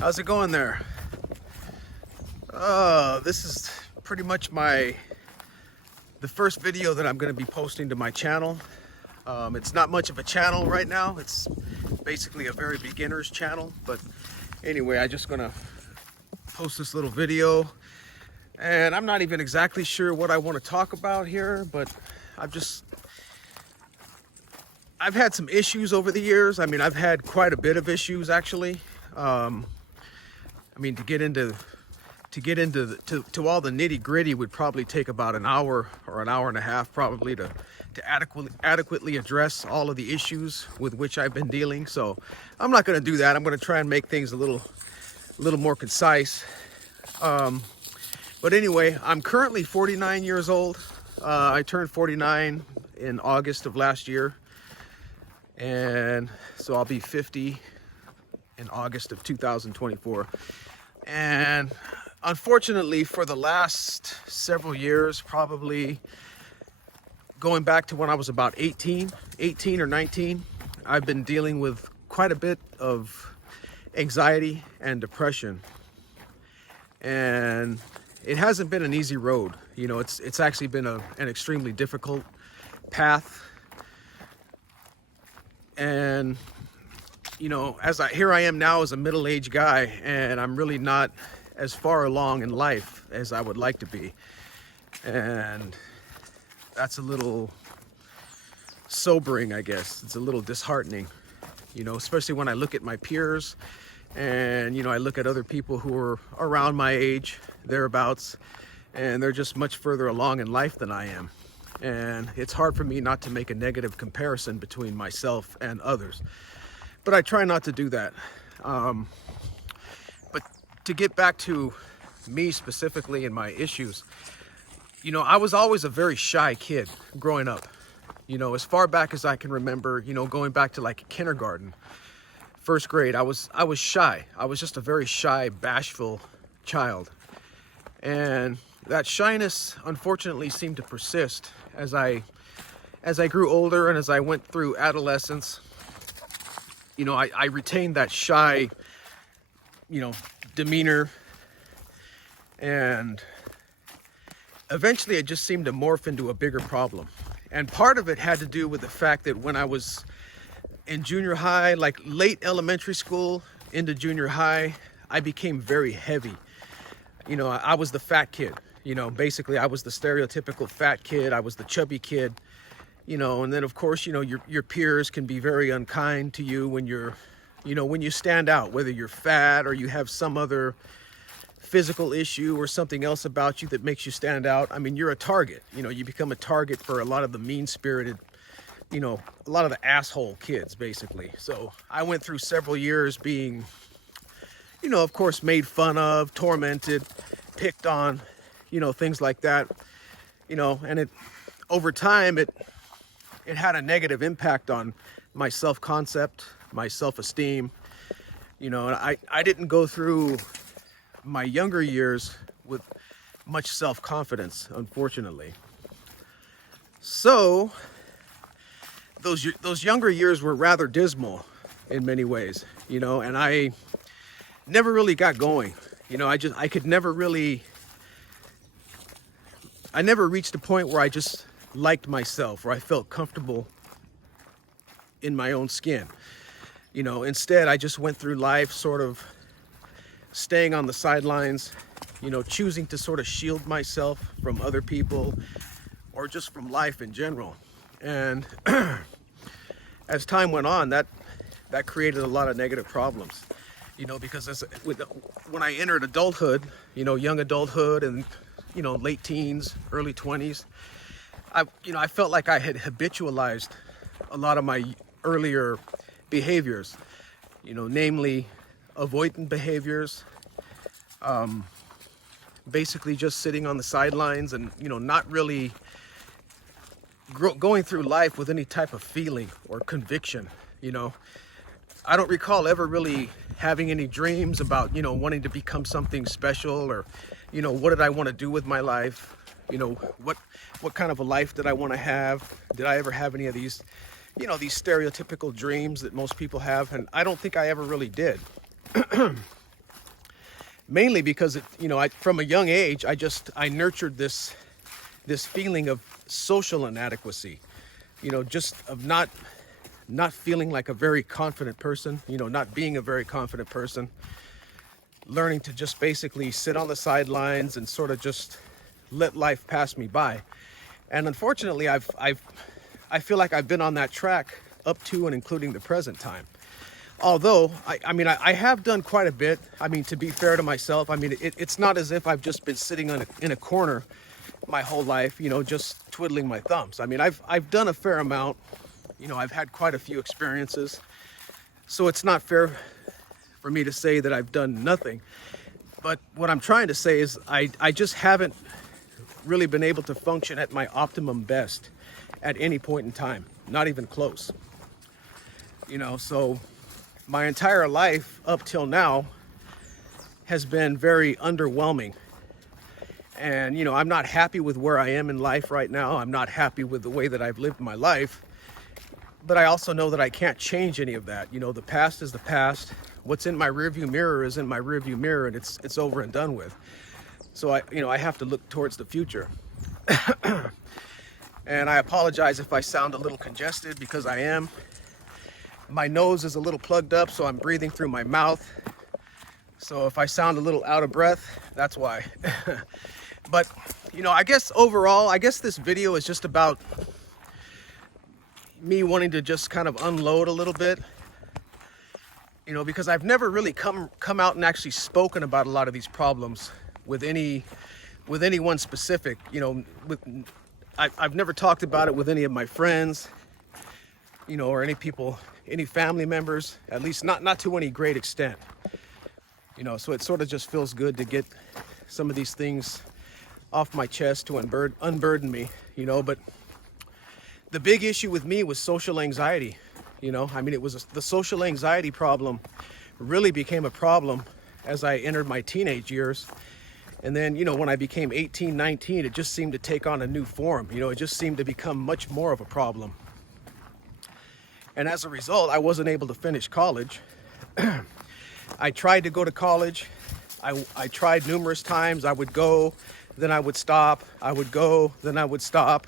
How's it going there? This is pretty much the first video that I'm going to be posting to my channel. It's not much of a channel right now. It's basically a very beginner's channel. But anyway, I'm just going to post this little video. And I'm not even exactly sure what I want to talk about here, but I've had some issues over the years. I mean, I've had quite a bit of issues actually. I mean, to get into all the nitty gritty would probably take about an hour or an hour and a half probably to adequately address all of the issues with which I've been dealing. So I'm not going to do that. I'm going to try and make things a little more concise. But anyway, I'm currently 49 years old. I turned 49 in August of last year. And so I'll be 50 in August of 2024. And unfortunately, for the last several years, probably going back to when I was about 18 or 19, I've been dealing with quite a bit of anxiety and depression. And it hasn't been an easy road. You know, it's actually been an extremely difficult path. And you know, here I am now as a middle-aged guy, and I'm really not as far along in life as I would like to be. And that's a little sobering, I guess. It's a little disheartening, you know, especially when I look at my peers and, you know, I look at other people who are around my age, thereabouts, and they're just much further along in life than I am. And it's hard for me not to make a negative comparison between myself and others. But I try not to do that. But to get back to me specifically and my issues, you know, I was always a very shy kid growing up. You know, as far back as I can remember, you know, going back to like kindergarten, first grade, I was shy. I was just a very shy, bashful child. And that shyness, unfortunately, seemed to persist as I grew older and as I went through adolescence. You know, I retained that shy, you know, demeanor, and eventually it just seemed to morph into a bigger problem. And part of it had to do with the fact that when I was in junior high, like late elementary school into junior high, I became very heavy. You know, I was the fat kid. You know, basically I was the stereotypical fat kid. I was the chubby kid. You know, and then of course, you know, your peers can be very unkind to you when when you stand out, whether you're fat or you have some other physical issue or something else about you that makes you stand out. I mean, you're a target. You know, you become a target for a lot of the mean-spirited, you know, a lot of the asshole kids, basically. So I went through several years being, you know, of course, made fun of, tormented, picked on, you know, things like that. You know, and over time, it had a negative impact on my self-concept, my self-esteem. You know, and I didn't go through my younger years with much self-confidence, unfortunately. So those younger years were rather dismal in many ways, you know, and I never really got going. You know, I never reached a point where I just liked myself, or I felt comfortable in my own skin. You know, instead I just went through life sort of staying on the sidelines, you know, choosing to sort of shield myself from other people or just from life in general. And as time went on, that created a lot of negative problems, you know, because when I entered adulthood, you know, young adulthood and, you know, late teens, early 20s, I felt like I had habitualized a lot of my earlier behaviors, you know, namely avoidant behaviors, basically just sitting on the sidelines and, you know, not really going through life with any type of feeling or conviction. You know, I don't recall ever really having any dreams about, you know, wanting to become something special, or, you know, what did I want to do with my life? You know, what kind of a life did I want to have? Did I ever have any of these, you know, these stereotypical dreams that most people have? And I don't think I ever really did. mainly because from a young age, I nurtured this feeling of social inadequacy, just of not feeling like a very confident person, not being a very confident person, learning to just basically sit on the sidelines and sort of just let life pass me by. And unfortunately, I feel like I've been on that track up to and including the present time. Although, I have done quite a bit. I mean, to be fair to myself, it's not as if I've just been sitting in a corner my whole life, just twiddling my thumbs. I mean, I've done a fair amount. I've had quite a few experiences. So it's not fair for me to say that I've done nothing. But what I'm trying to say is I just haven't really been able to function at my optimum best at any point in time, not even close. So my entire life up till now has been very underwhelming. And, I'm not happy with where I am in life right now. I'm not happy with the way that I've lived my life. But I also know that I can't change any of that. The past is the past. What's in my rearview mirror is in my rearview mirror, and it's over and done with. So I have to look towards the future. And I apologize if I sound a little congested, because I am. My nose is a little plugged up, so I'm breathing through my mouth. So if I sound a little out of breath, that's why. But, I guess overall, this video is just about me wanting to just kind of unload a little bit. Because I've never really come out and actually spoken about a lot of these problems with anyone specific. I've never talked about it with any of my friends, or any people, any family members, at least not to any great extent. So it sort of just feels good to get some of these things off my chest to unburden me, but the big issue with me was social anxiety. It was the social anxiety problem really became a problem as I entered my teenage years. And then, when I became 18, 19, it just seemed to take on a new form. It just seemed to become much more of a problem. And as a result, I wasn't able to finish college. I tried to go to college. I tried numerous times. I would go, then I would stop. I would go, then I would stop.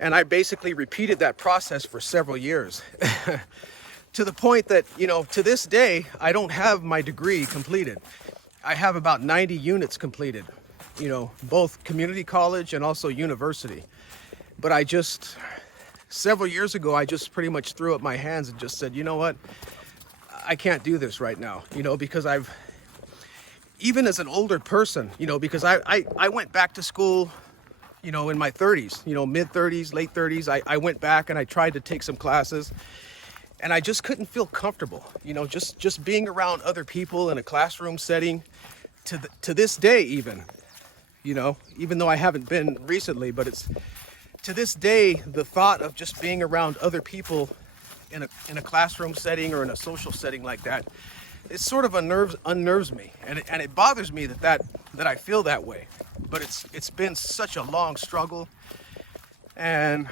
And I basically repeated that process for several years. To the point that, to this day, I don't have my degree completed. I have about 90 units completed, both community college and also university. But several years ago, I just pretty much threw up my hands and just said, you know what? I can't do this right now, because even as an older person, because I went back to school, in my 30s, mid 30s, late 30s, I went back and I tried to take some classes, and I just couldn't feel comfortable, just being around other people in a classroom setting to this day, even though I haven't been recently, but it's to this day, the thought of just being around other people in a classroom setting or in a social setting like that, it sort of unnerves me, and it bothers me that I feel that way. But it's been such a long struggle, and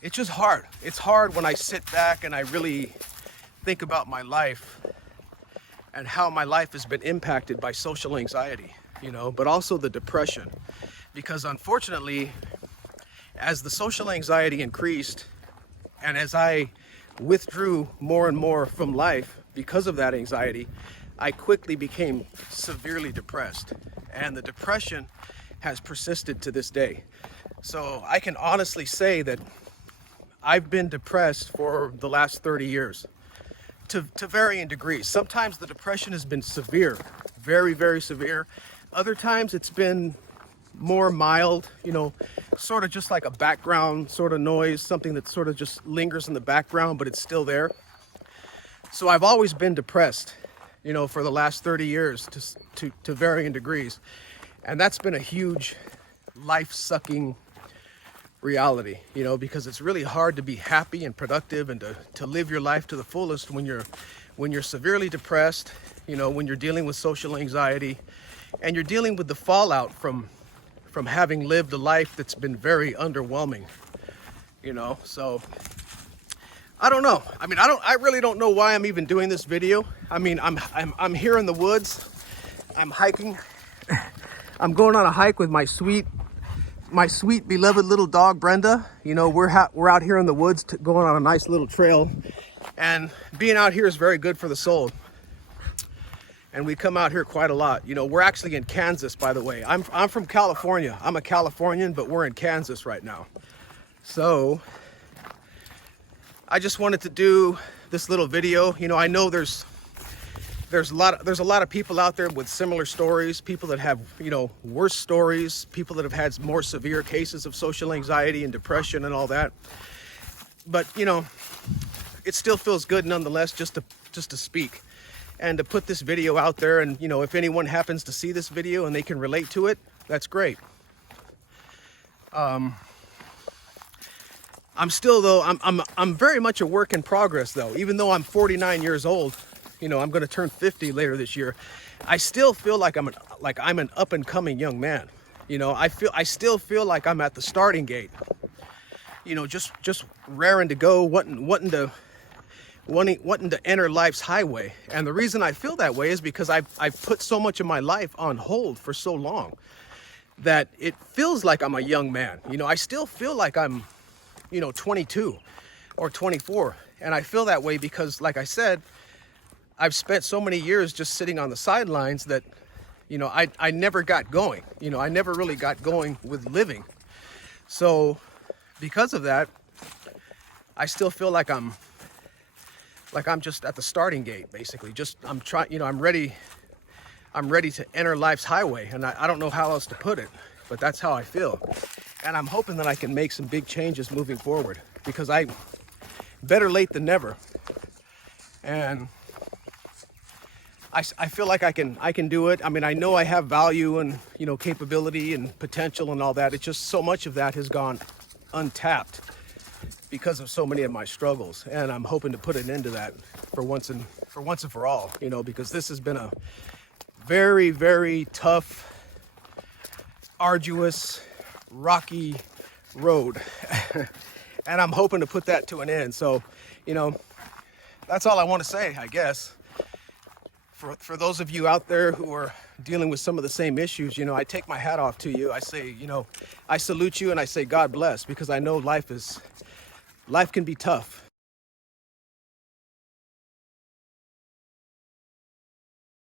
it's just hard. It's hard when I sit back and I really think about my life and how my life has been impacted by social anxiety, but also the depression. Because unfortunately, as the social anxiety increased and as I withdrew more and more from life because of that anxiety, I quickly became severely depressed. And the depression has persisted to this day. So I can honestly say that I've been depressed for the last 30 years to varying degrees. Sometimes the depression has been severe, very, very severe. Other times it's been more mild, sort of just like a background sort of noise, something that sort of just lingers in the background, but it's still there. So I've always been depressed, for the last 30 years to varying degrees. And that's been a huge life-sucking reality, because it's really hard to be happy and productive and to live your life to the fullest when you're severely depressed, when you're dealing with social anxiety and you're dealing with the fallout from having lived a life that's been very underwhelming, So I don't know. I mean, I really don't know why I'm even doing this video. I mean, I'm here in the woods. I'm hiking. I'm going on a hike with my sweet beloved little dog Brenda. You know, we're out here in the woods going on a nice little trail, and being out here is very good for the soul. And we come out here quite a lot. You know, we're actually in Kansas, by the way. I'm from California. I'm a Californian, but we're in Kansas right now. So I just wanted to do this little video. You know, I know there's a lot of people out there with similar stories, people that have, you know, worse stories, people that have had more severe cases of social anxiety and depression and all that. But, you know, it still feels good nonetheless just to speak and to put this video out there. And, you know, if anyone happens to see this video and they can relate to it, that's great. I'm still, though, I'm very much a work in progress, though. Even though I'm 49 years old, you know, I'm going to turn 50 later this year. I still feel like I'm an up and coming young man. You know, I still feel like I'm at the starting gate. You know, just raring to go, wanting to enter life's highway. And the reason I feel that way is because I've put so much of my life on hold for so long that it feels like I'm a young man. You know, I still feel like I'm, you know, 22 or 24. And I feel that way because, like I said, I've spent so many years just sitting on the sidelines that, you know, I never got going. You know, I never really got going with living. So because of that, I still feel like I'm just at the starting gate, basically. I'm trying, you know, I'm ready to enter life's highway. And I don't know how else to put it, but that's how I feel. And I'm hoping that I can make some big changes moving forward, because better late than never. And I feel like I can do it. I mean, I know I have value and, you know, capability and potential and all that. It's just so much of that has gone untapped because of so many of my struggles. And I'm hoping to put an end to that for once and for all, you know, because this has been a very, very tough, arduous, rocky road. And I'm hoping to put that to an end. So, you know, that's all I want to say, I guess. For those of you out there who are dealing with some of the same issues, you know, I take my hat off to you. I say, you know, I salute you and I say God bless, because I know life can be tough.